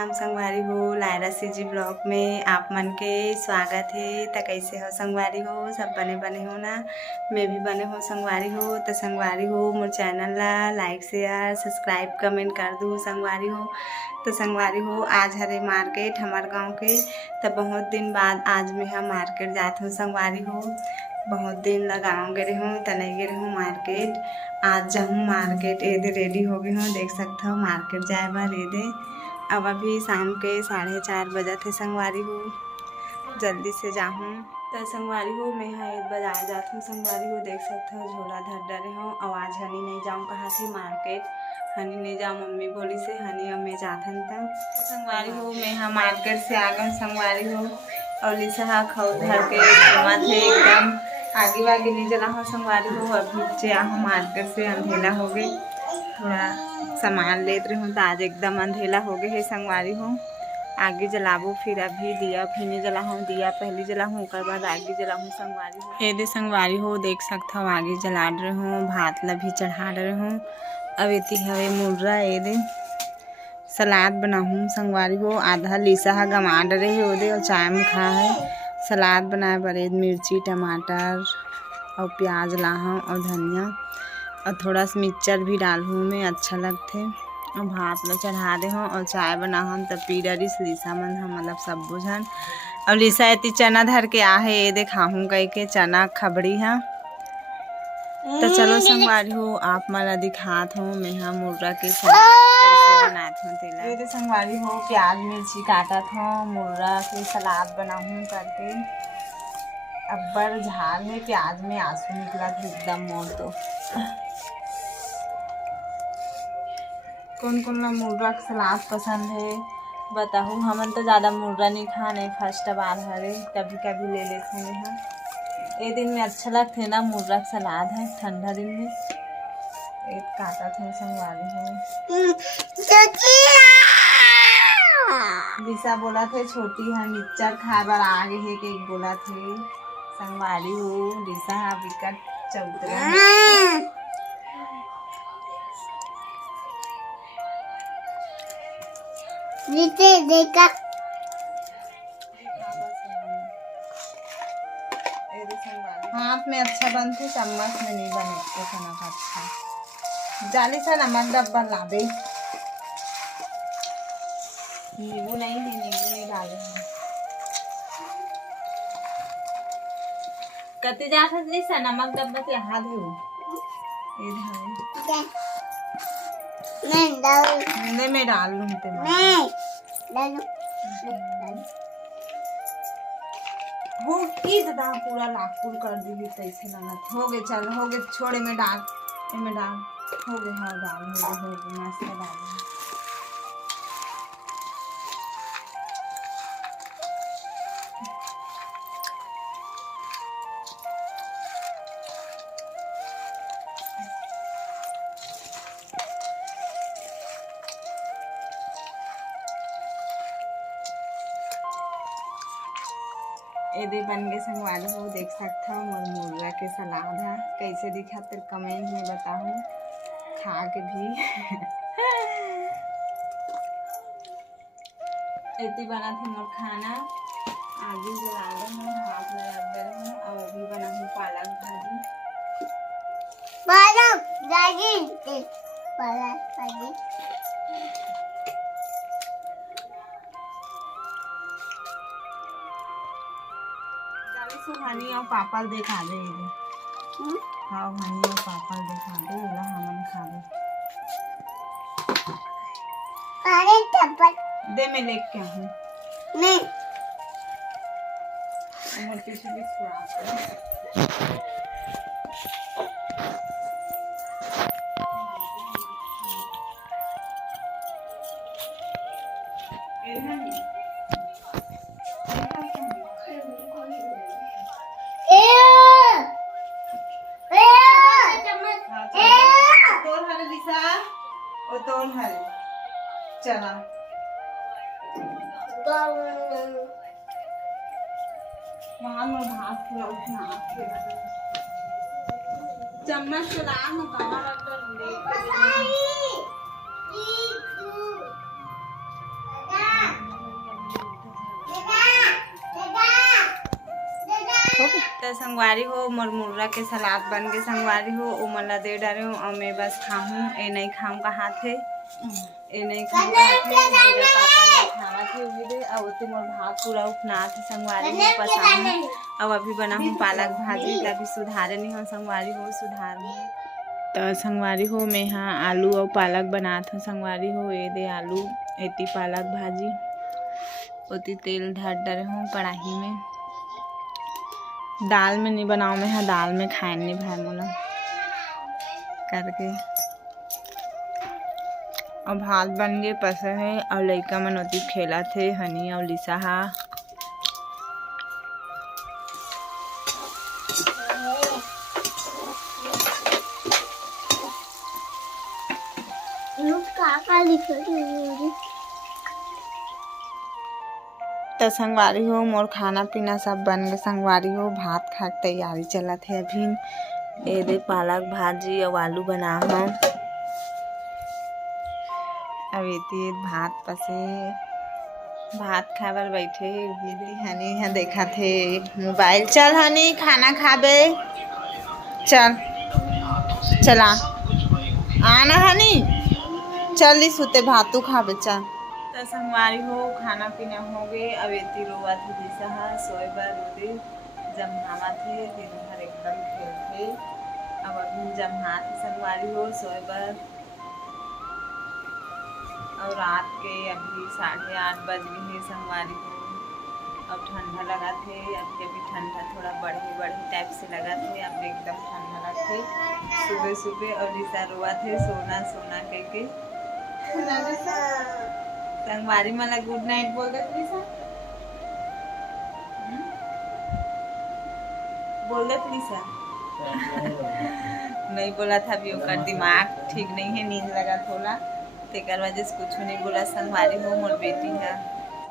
प्रणाम संगवारी हो। लायरा सीजी ब्लॉग में आप मन के स्वागत है। तो कैसे हो संगवारी हो? सब बने हो ना? मैं भी बने हो संगवारी हो। तो संगवारी हो मोर चैनल ला लाइक शेयर सब्सक्राइब कमेंट कर दूँ संगवारी हो। तो संगवारी हो आज हरे मार्केट हमारे गांव के। तो बहुत दिन बाद आज मैं हम मार्केट जात हूँ संगवारी हो। बहुत दिन लगाओ गए हूँ तो नहीं गए हूँ मार्केट। आज जाऊँ मार्केट ये रेडी हो गई हूँ, देख सकते हो मार्केट जाए बार ये अब अभी शाम के 4:30 बजे थे संगवारी हो। जल्दी से जाऊँ तो संगवारी हो मैं हाँ 1 बजे जाती हूँ संगवारी हो। देख सकते हो झोला धर डरे हूँ। आवाज़ हनी नहीं जाऊँ कहाँ थी मार्केट, हनी नहीं जाऊँ मम्मी बोली से हनी अब मैं जाथन तब संगवारी हो। मैं हाँ मार्केट से आ गई संगवारी हो और लिसा खाऊ धर के घुमा थे एकदम आगे वागे नहीं जला हो संगवारी हो। अभी नीचे आहूँ मार्केट से अंधेला हो गए, थोड़ा सामान लेते रही हूँ तो आज एकदम अंधेला हो गए है संगवारी हो। आगे जलाबो फिर अभी दिया फिर नहीं जला हूँ, दिया पहले जला हूँ उसके बाद आगे जला हूँ संगवारी हो। ये दे संगवारी हो देख सकते हो आगे जला रहे हूँ, भात ला भी चढ़ा रहे हूँ। अब इतनी हवे मुर्रा ये दे सलाद बनाऊँ संगवारी हो। आधा लिसा गमा डरे है वो और चाय में खा है। सलाद बनाए बड़े मिर्ची टमाटर और प्याज लाहूँ और धनिया और थोड़ा सा मिक्सचर भी डालूँ मैं अच्छा लगते। और भात ला चढ़ा दे हूँ और चाय बना हम तब पी डरी लिसा मन हम मतलब सब बुझन। और लिसा इतनी चना धर के आ है ये देखाऊँ कह के चना खबड़ी है। तो चलो संगवारी हो आप मला दिखात हूँ मैं हाँ मुर्रा के सलाद कैसे बनाते हूँ तेला। ये संगवारी हो प्याज मिर्ची काटत हूँ मुर्रा के सलाद बनाऊँ करके। अब्बर झाल में प्याज में आंसू निकला था एकदम मोर। तो कौन कौन ला मुर्रा का सलाद पसंद है बताओ। हमन तो ज़्यादा मुर्रा नहीं खाने फर्स्ट बार हरे कभी कभी ले लेते हैं यहाँ। ये दिन में अच्छा लगते ना मुर्रा का सलाद है ठंडा दिन में। एक काटा था संगवारी हो दिशा बोला थे छोटी है मिक्सचर खाए बार आगे है कि एक बोला थे संगवारी हो। दिशा विकट चौतरा देखा हाथ में अच्छा बनते चम्मच में नहीं बने खाना का अच्छा। जाली सा नमक डब्बा ला दे। नींबू नहीं डाले हैं कते जात लिसा नमक डब्बा से हाथ हो मैं डाल लूँ हो दादा पूरा लाखपुर कर दी कैसे लगत हो गए। चल हो गए छोड़े में डाल में डाल हो गए। हाँ डाल हो गए मस्त डाल। ये बन गए संगवारी हो देख सकता हूँ मोर मुर्रा के सलाद है कैसे दिखा तेरे कमेंट में बताऊँ खा के भी इतनी बना थी मोर खाना आगे जला रहे हूँ हाथ लगा दे रहे हूँ। और अभी बना हूँ पालक भाजी हनी और पापड़ देखा दे हाँ हनी और पापड़ देखा दे हमन खा दे मैं लेके हूँ नहीं चला वहाँ में भात पूरा उठना चम्मच चला ना कहाँ रख कर तो संगवारी हो मोर मुर्रा के सलाद बन के संगवारी हो ओ मन ला दे डारे हूँ और मैं बस खाऊँ ए नहीं खाऊँ का हाथ है ए नहीं खाऊँ का हाथ है मेरे पापा ने खावा थे उही दे और उते मोर भात पूरा उपना थे संगवारी हो पसाऊँ और अभी बना हूँ पालक भाजी तभी सुधारे नहीं हो संगवारी हो सुधार हूँ तो संगवारी हो मैं हाँ आलू और पालक बनात हूँ संगवारी हो ये दे आलू एती पालक भाजी ओती तेल ढर डरे हूँ कढ़ाई में दाल में नहीं बनाऊँ मैं हाँ दाल में खाए नहीं भाई मोला करके और भात बन गए पसे है और लइका मन ओती खेला थे हनी और लिसा हा तो संगवारी हो मोर खाना पीना सब बन गए संगवारी हो भात खा के तैयारी चलत है अभी ए दे पालक भाजी और आलू बना हूँ अब ये भात पसे भात खाबर बैठे हनी यहाँ देखा थे मोबाइल चल हनी खाना खाबे चल चला आना हनी चल सुते भातू खाबे चल तो संगवारी हो खाना पीना हो गए अब एती रोवा थे जैसा हा सोए बार रोदे जमहावा थे दिन भर एकदम खेल थे अब अभी जमहा थे संगवारी हो सोए बार और रात के अभी 8:30 बज गए हैं संगवारी हो अब ठंडा लगा थे अभी ठंडा थोड़ा बढ़े टाइप से लगा थे अब एकदम ठंडा लगा थे सुबह सुबह और जैसा रोआ थे सोना सोना करके संगवारी मला गुड नाइट बोल दे प्लीज बोल दे प्लीज नहीं बोला था अभी ओकर दिमाग ठीक नहीं है नींद लगा थोड़ा तेकर वजह से कुछ नहीं बोला संगवारी हो मोर बेटी है